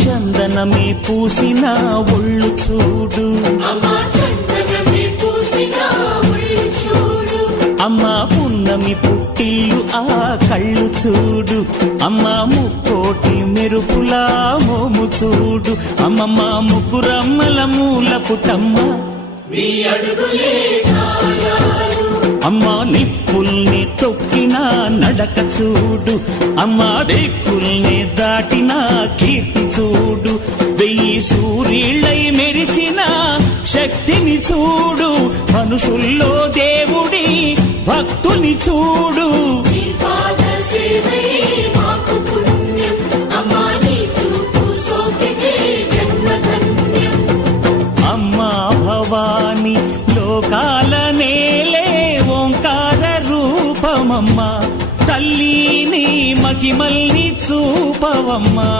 చందనమే పూసిన ఒళ్ళు చూడు, అమ్మా పున్నమి పుట్టిల్లు ఆ కళ్ళు చూడు, అమ్మా ముక్కోటి మెరుపులా మోము చూడు, అమ్మమ్మ ముగ్గురమ్మల మూల పుటమ్మ అమ్మా నిప్పుల్ని తొక్కిన నడక చూడు, అమ్మా దిక్కుల్ని దాటిన కీర్తి చూడు, 1000 సూర్యుళ్ళై మెరిసిన శక్తిని చూడు, మనుషుల్లో దేవుడి భక్తుని చూడు. అమ్మా భవాని లోకాల నేలే ఓంకార రూపమమ్మా, తల్లిని మహిమల్ని చూపవమ్మా.